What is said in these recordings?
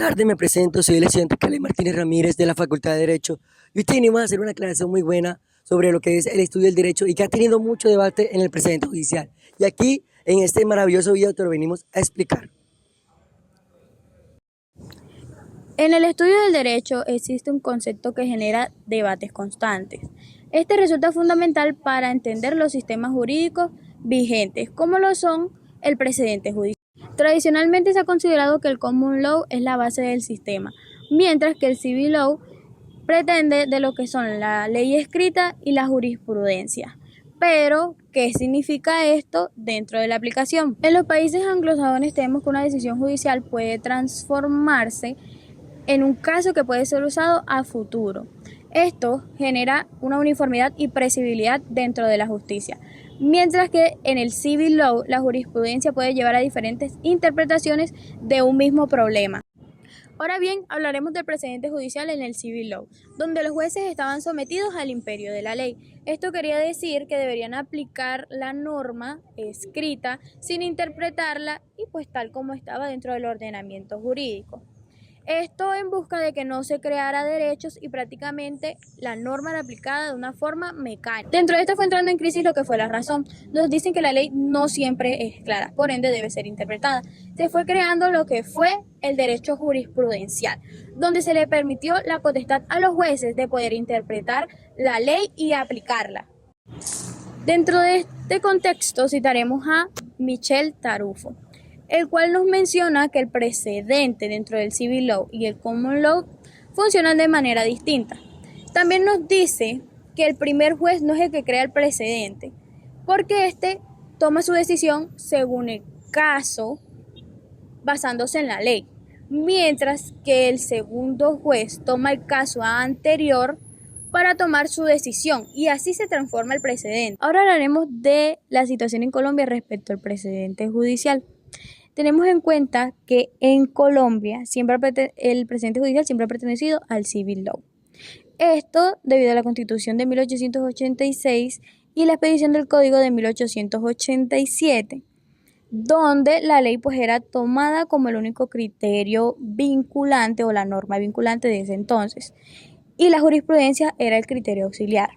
tardes, me presento, soy el estudiante Caleb Martínez Ramírez de la Facultad de Derecho y hoy tenemos a hacer una aclaración muy buena sobre lo que es el estudio del derecho y que ha tenido mucho debate en el precedente judicial. Y aquí, en este maravilloso video, te lo venimos a explicar. En el estudio del derecho existe un concepto que genera debates constantes. Este resulta fundamental para entender los sistemas jurídicos vigentes, como lo son el precedente judicial. Tradicionalmente se ha considerado que el common law es la base del sistema, mientras que el civil law pretende de lo que son la ley escrita y la jurisprudencia. Pero, ¿qué significa esto dentro de la aplicación? En los países anglosajones tenemos que una decisión judicial puede transformarse en un caso que puede ser usado a futuro. Esto genera una uniformidad y previsibilidad dentro de la justicia, mientras que en el civil law la jurisprudencia puede llevar a diferentes interpretaciones de un mismo problema. Ahora bien, hablaremos del precedente judicial en el civil law, donde los jueces estaban sometidos al imperio de la ley. Esto quería decir que deberían aplicar la norma escrita sin interpretarla y pues tal como estaba dentro del ordenamiento jurídico. Esto en busca de que no se creara derechos y prácticamente la norma era aplicada de una forma mecánica. Dentro de esto fue entrando en crisis lo que fue la razón. Nos dicen que la ley no siempre es clara, por ende debe ser interpretada. Se fue creando lo que fue el derecho jurisprudencial, donde se le permitió la potestad a los jueces de poder interpretar la ley y aplicarla. Dentro de este contexto citaremos a Michel Tarufo, el cual nos menciona que el precedente dentro del civil law y el common law funcionan de manera distinta. También nos dice que el primer juez no es el que crea el precedente, porque éste toma su decisión según el caso basándose en la ley, mientras que el segundo juez toma el caso anterior para tomar su decisión y así se transforma el precedente. Ahora hablaremos de la situación en Colombia respecto al precedente judicial. Tenemos en cuenta que en Colombia el precedente judicial siempre ha pertenecido al civil law. Esto debido a la Constitución de 1886 y la expedición del Código de 1887, donde la ley pues era tomada como el único criterio vinculante o la norma vinculante de ese entonces, y la jurisprudencia era el criterio auxiliar.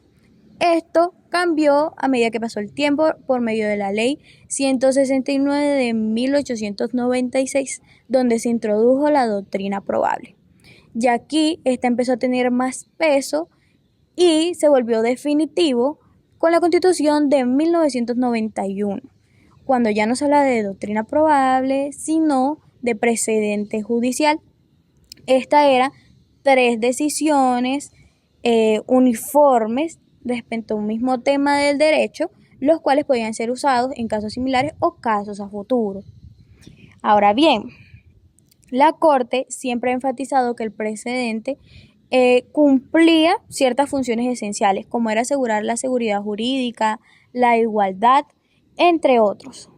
Esto cambió a medida que pasó el tiempo por medio de la Ley 169 de 1896, donde se introdujo la doctrina probable. Y aquí esta empezó a tener más peso y se volvió definitivo con la Constitución de 1991, cuando ya no se habla de doctrina probable, sino de precedente judicial. Esta era 3 decisiones uniformes respecto a un mismo tema del derecho, los cuales podían ser usados en casos similares o casos a futuro. Ahora bien, la Corte siempre ha enfatizado que el precedente cumplía ciertas funciones esenciales, como era asegurar la seguridad jurídica, la igualdad, entre otros.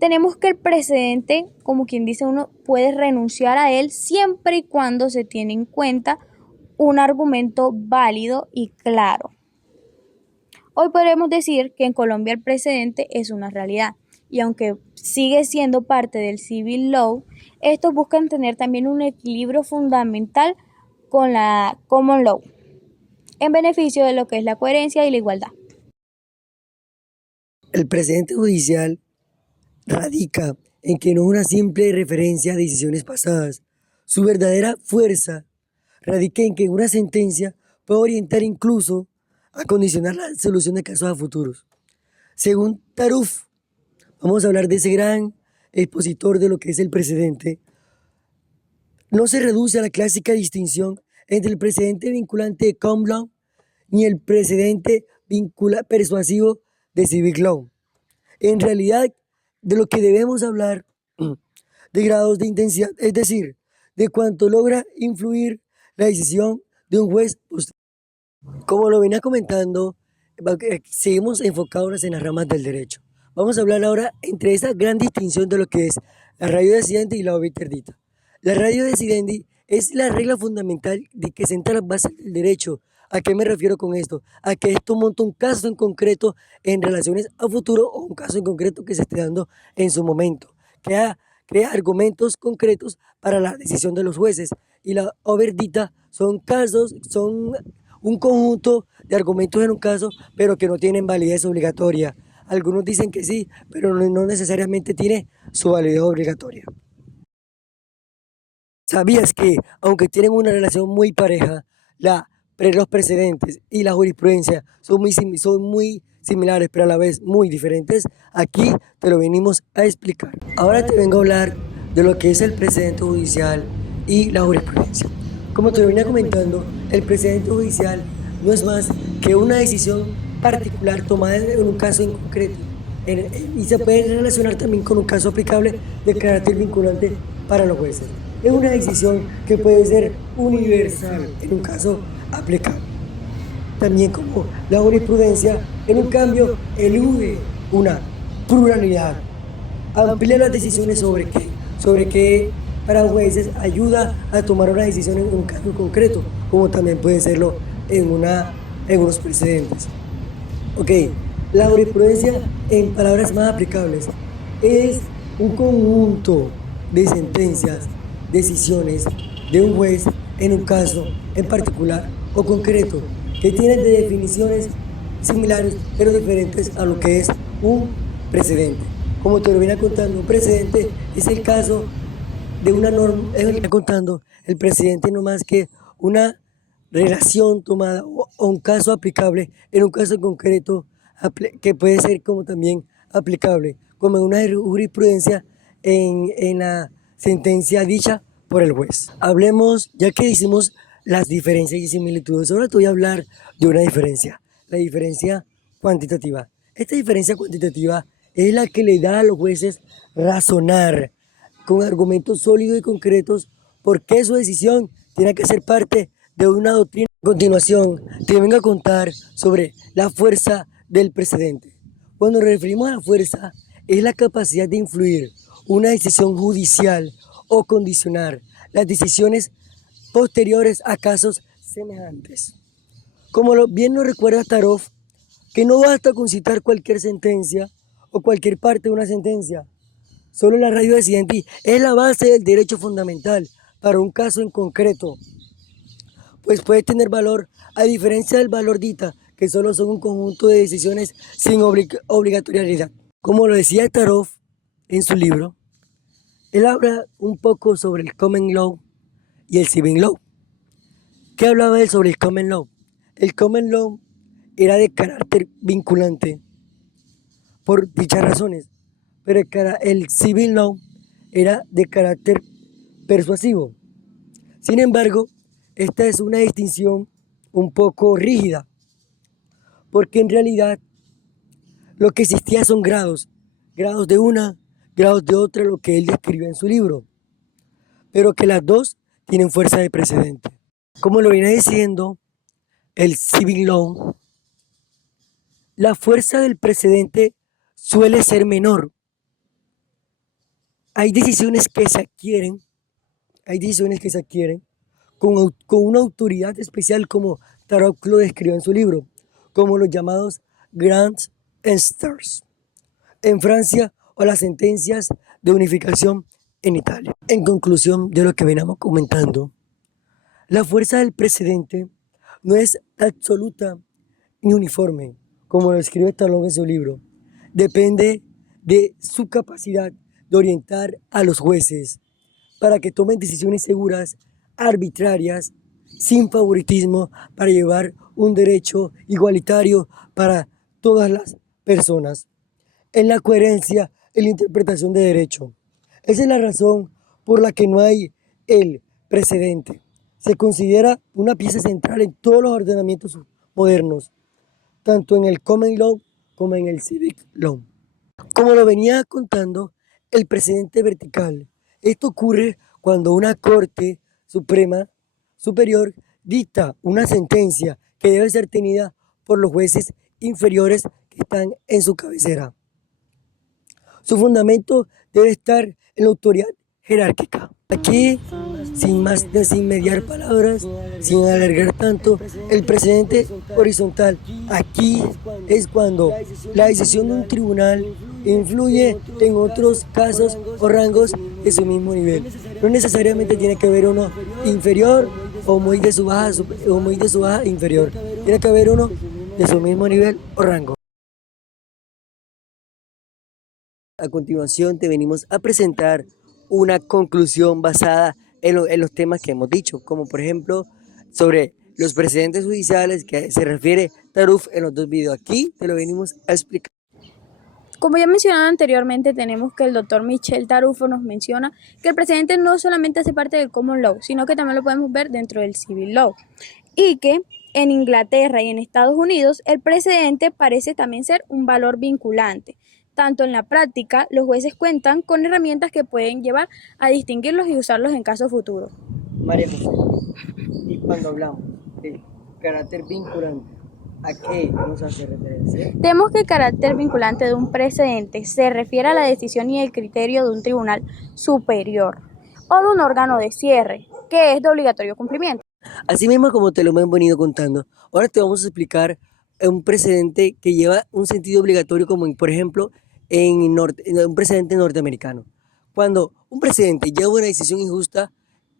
Tenemos que el precedente, como quien dice uno, puede renunciar a él siempre y cuando se tiene en cuenta un argumento válido y claro. Hoy podemos decir que en Colombia el precedente es una realidad y aunque sigue siendo parte del civil law, estos buscan tener también un equilibrio fundamental con la common law en beneficio de lo que es la coherencia y la igualdad. El precedente judicial radica en que no es una simple referencia a decisiones pasadas. Su verdadera fuerza radica en que una sentencia puede orientar incluso a condicionar la solución de casos a futuros. Según Tarufo, vamos a hablar de ese gran expositor de lo que es el precedente. No se reduce a la clásica distinción entre el precedente vinculante de common law ni el precedente persuasivo de civil law. En realidad, de lo que debemos hablar de grados de intensidad, es decir, de cuánto logra influir la decisión de un juez. Como lo venía comentando, seguimos enfocados en las ramas del derecho. Vamos a hablar ahora entre esa gran distinción de lo que es la ratio decidendi y la obiter dita. La ratio decidendi es la regla fundamental de que senta las bases del derecho. ¿A qué me refiero con esto? A que esto monta un caso en concreto en relaciones a futuro o un caso en concreto que se esté dando en su momento. Que crea argumentos concretos para la decisión de los jueces. Y la overdita son casos, son un conjunto de argumentos en un caso, pero que no tienen validez obligatoria. Algunos dicen que sí, pero no necesariamente tiene su validez obligatoria. ¿Sabías que, aunque tienen una relación muy pareja, los precedentes y la jurisprudencia son muy similares, pero a la vez muy diferentes? Aquí te lo venimos a explicar. Ahora te vengo a hablar de lo que es el precedente judicial y la jurisprudencia. Como te lo venía comentando, el precedente judicial no es más que una decisión particular tomada en un caso en concreto, y se puede relacionar también con un caso aplicable de carácter vinculante para los jueces. Es una decisión que puede ser universal en un caso aplicable. También como la jurisprudencia, en un cambio, elude una pluralidad, amplía las decisiones sobre qué para jueces ayuda a tomar una decisión en un caso concreto, como también puede serlo en unos precedentes. Ok, la jurisprudencia, en palabras más aplicables, es un conjunto de sentencias, decisiones de un juez en un caso en particular o concreto, que tienen de definiciones similares pero diferentes a lo que es un precedente. Como te lo venía contando, un precedente es el caso de una norma, el precedente no más que una relación tomada o un caso aplicable en un caso concreto que puede ser como también aplicable, como en una jurisprudencia en la sentencia dicha por el juez. Hablemos, ya que hicimos las diferencias y similitudes, ahora te voy a hablar de una diferencia, la diferencia cuantitativa. Esta diferencia cuantitativa es la que le da a los jueces razonar con argumentos sólidos y concretos por qué su decisión tiene que ser parte de una doctrina. A continuación, te vengo a contar sobre la fuerza del precedente. Cuando nos referimos a la fuerza, es la capacidad de influir una decisión judicial o condicionar las decisiones posteriores a casos semejantes. Como bien nos recuerda Tarov, que no basta con citar cualquier sentencia o cualquier parte de una sentencia. Solo la radio decidente es la base del derecho fundamental para un caso en concreto, pues puede tener valor a diferencia del valor dita, que solo son un conjunto de decisiones sin obligatoriedad. Como lo decía Tarov en su libro, él habla un poco sobre el common law y el civil law. ¿Qué hablaba él sobre el common law? El common law era de carácter vinculante por dichas razones, pero el civil law era de carácter persuasivo. Sin embargo, esta es una distinción un poco rígida, porque en realidad lo que existía son grados de una, grados de otra, lo que él describe en su libro, pero que las dos tienen fuerza de precedente. Como lo viene diciendo el civil law, la fuerza del precedente suele ser menor. Hay decisiones que se adquieren con una autoridad especial, como Tarov lo describió en su libro, como los llamados Grands Instances en Francia o las sentencias de unificación en Italia. En conclusión de lo que veníamos comentando, la fuerza del precedente no es absoluta ni uniforme, como lo escribe Tarov en su libro. Depende de su capacidad de orientar a los jueces para que tomen decisiones seguras, arbitrarias, sin favoritismo, para llevar un derecho igualitario para todas las personas, en la coherencia en la interpretación de derecho. Esa es la razón por la que no hay el precedente. Se considera una pieza central en todos los ordenamientos modernos, tanto en el common law como en el civil law. Como lo venía contando, el precedente vertical. Esto ocurre cuando una Corte Suprema Superior dicta una sentencia que debe ser tenida por los jueces inferiores que están en su cabecera. Su fundamento debe estar en la autoridad jerárquica. Aquí, sin mediar palabras, sin alargar tanto, el precedente horizontal. Aquí es cuando la decisión de un tribunal influye en otros casos o rangos de su mismo nivel. No necesariamente tiene que haber uno inferior o muy de su baja, o muy de su baja inferior. Tiene que haber uno de su mismo nivel o rango. A continuación te venimos a presentar una conclusión basada en los temas que hemos dicho, como por ejemplo sobre los precedentes judiciales que se refiere Taruf en los dos videos. Aquí te lo venimos a explicar. Como ya mencionado anteriormente, tenemos que el doctor Michel Tarufo nos menciona que el precedente no solamente hace parte del common law, sino que también lo podemos ver dentro del civil law. Y que en Inglaterra y en Estados Unidos el precedente parece también ser un valor vinculante. Tanto en la práctica, los jueces cuentan con herramientas que pueden llevar a distinguirlos y usarlos en casos futuros. María José, y cuando hablamos de carácter vinculante, ¿a qué nos hace referencia? Tenemos que el carácter vinculante de un precedente se refiere a la decisión y el criterio de un tribunal superior o de un órgano de cierre, que es de obligatorio cumplimiento. Así mismo como te lo hemos venido contando, ahora te vamos a explicar un precedente que lleva un sentido obligatorio, como por ejemplo en un precedente norteamericano. Cuando un precedente lleva una decisión injusta,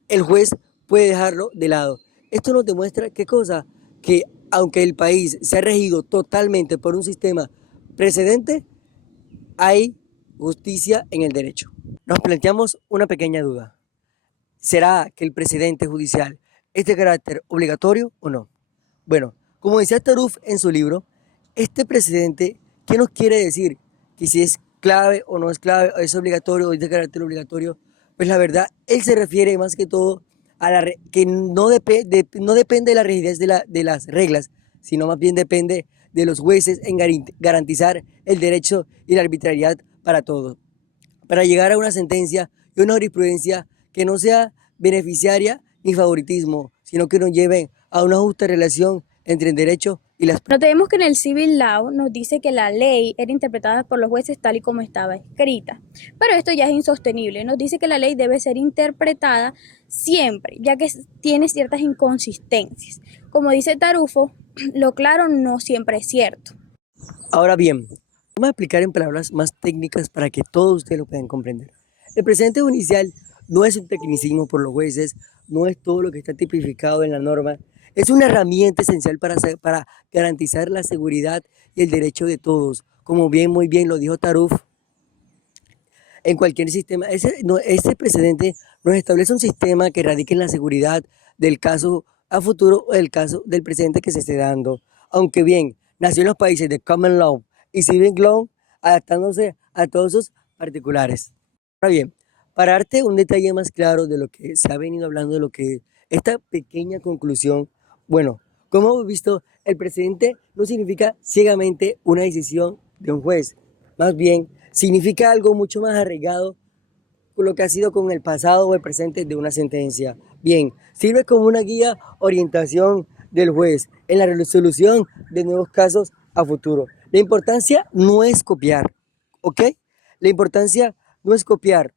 el juez puede dejarlo de lado. Esto nos demuestra qué cosa, que aunque el país se ha regido totalmente por un sistema precedente, hay justicia en el derecho. Nos planteamos una pequeña duda. ¿Será que el precedente judicial es de carácter obligatorio o no? Bueno, como decía Taruf en su libro, este precedente, ¿qué nos quiere decir? Que si es clave o no es clave, o es obligatorio o es de carácter obligatorio. Pues la verdad, él se refiere más que todo a que no depende de la rigidez de las reglas, sino más bien depende de los jueces en garantizar el derecho y la arbitrariedad para todos, para llegar a una sentencia y una jurisprudencia que no sea beneficiaria ni favoritismo, sino que nos lleve a una justa relación entre el derecho y las... Notemos que en el civil law nos dice que la ley era interpretada por los jueces tal y como estaba escrita, pero esto ya es insostenible. Nos dice que la ley debe ser interpretada siempre, ya que tiene ciertas inconsistencias. Como dice Tarufo, lo claro no siempre es cierto. Ahora bien, vamos a explicar en palabras más técnicas para que todos ustedes lo puedan comprender. El precedente judicial no es un tecnicismo por los jueces, no es todo lo que está tipificado en la norma. Es una herramienta esencial para garantizar la seguridad y el derecho de todos. Como muy bien lo dijo Taruf, en cualquier sistema, ese precedente nos establece un sistema que radique en la seguridad del caso a futuro o del caso del presente que se esté dando. Aunque bien, nació en los países de Common Law y Civil Law, adaptándose a todos sus particulares. Ahora bien, para darte un detalle más claro de lo que se ha venido hablando, de lo que esta pequeña conclusión, bueno, como hemos visto, el precedente no significa ciegamente una decisión de un juez, más bien significa algo mucho más arraigado con lo que ha sido con el pasado o el presente de una sentencia. Bien, sirve como una guía, orientación del juez en la resolución de nuevos casos a futuro. La importancia no es copiar, ¿ok? La importancia no es copiar,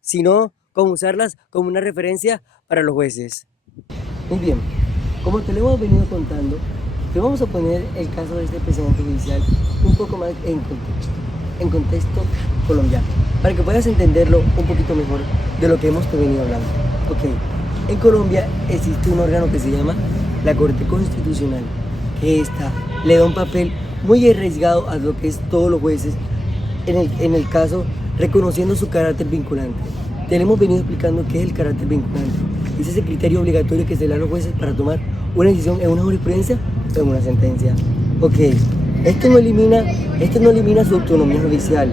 sino como usarlas como una referencia para los jueces. Muy bien, como te lo hemos venido contando, te vamos a poner el caso de este precedente judicial un poco más en contexto colombiano, para que puedas entenderlo un poquito mejor de lo que hemos venido hablando. Ok, en Colombia existe un órgano que se llama la Corte Constitucional, que le da un papel muy arriesgado a lo que es todos los jueces, en el caso reconociendo su carácter vinculante. Te hemos venido explicando qué es el carácter vinculante. Es ese criterio obligatorio que se le da a los jueces para tomar una decisión en una jurisprudencia o en una sentencia. Ok, esto no elimina su autonomía judicial,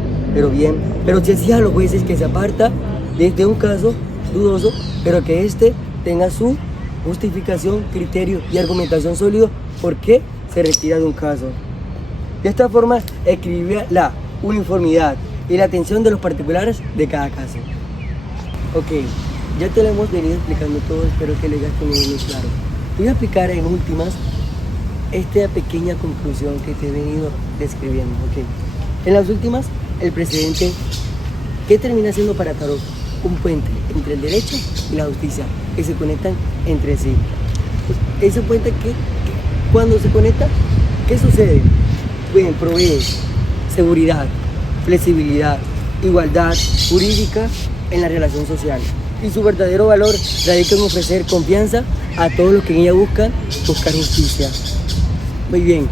pero sí exige a los jueces que se aparta de un caso dudoso, pero que éste tenga su justificación, criterio y argumentación sólido por qué se retira de un caso. De esta forma, equilibra la uniformidad y la atención de los particulares de cada caso. Ok, ya te lo hemos venido explicando todo, espero que lo hayas tenido muy claro. Te voy a explicar en últimas esta pequeña conclusión que te he venido describiendo. Okay. En las últimas, el precedente, ¿qué termina siendo para Taruf? Un puente entre el derecho y la justicia, que se conectan entre sí. Pues, ese puente que cuando se conecta, ¿qué sucede? Bien, provee seguridad, flexibilidad, igualdad jurídica en la relación social. Y su verdadero valor radica en ofrecer confianza a todos los que en ella buscan buscar justicia. Muy bien,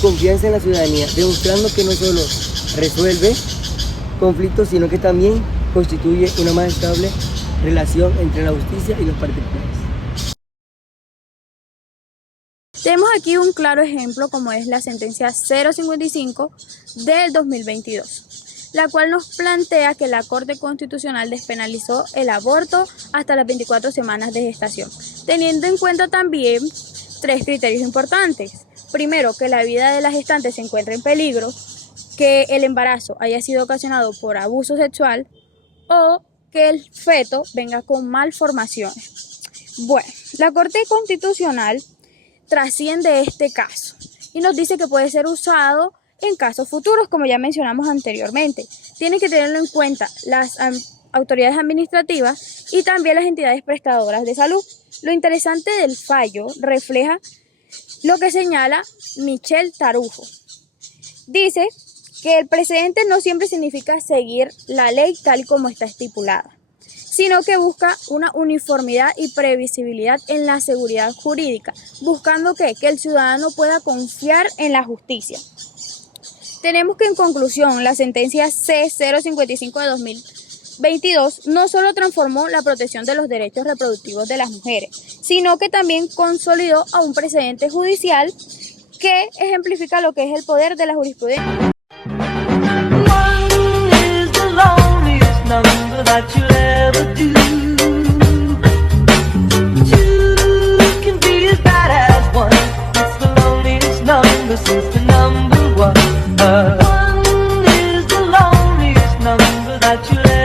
confianza en la ciudadanía, demostrando que no solo resuelve conflictos, sino que también constituye una más estable relación entre la justicia y los particulares. Tenemos aquí un claro ejemplo como es la sentencia 055 del 2022, la cual nos plantea que la Corte Constitucional despenalizó el aborto hasta las 24 semanas de gestación, teniendo en cuenta también 3 criterios importantes. Primero, que la vida de la gestante se encuentre en peligro, que el embarazo haya sido ocasionado por abuso sexual o que el feto venga con malformaciones. Bueno, la Corte Constitucional trasciende este caso y nos dice que puede ser usado en casos futuros, como ya mencionamos anteriormente. Tienen que tenerlo en cuenta las autoridades administrativas y también las entidades prestadoras de salud. Lo interesante del fallo refleja lo que señala Michel Tarujo. Dice que el precedente no siempre significa seguir la ley tal como está estipulada, sino que busca una uniformidad y previsibilidad en la seguridad jurídica, buscando que el ciudadano pueda confiar en la justicia. Tenemos que, en conclusión, la sentencia C055 de 2022 no solo transformó la protección de los derechos reproductivos de las mujeres, sino que también consolidó a un precedente judicial que ejemplifica lo que es el poder de la jurisprudencia. That you'll ever do. Two can be as bad as one. It's the loneliest number since the number one. One is the loneliest number that you'll ever do.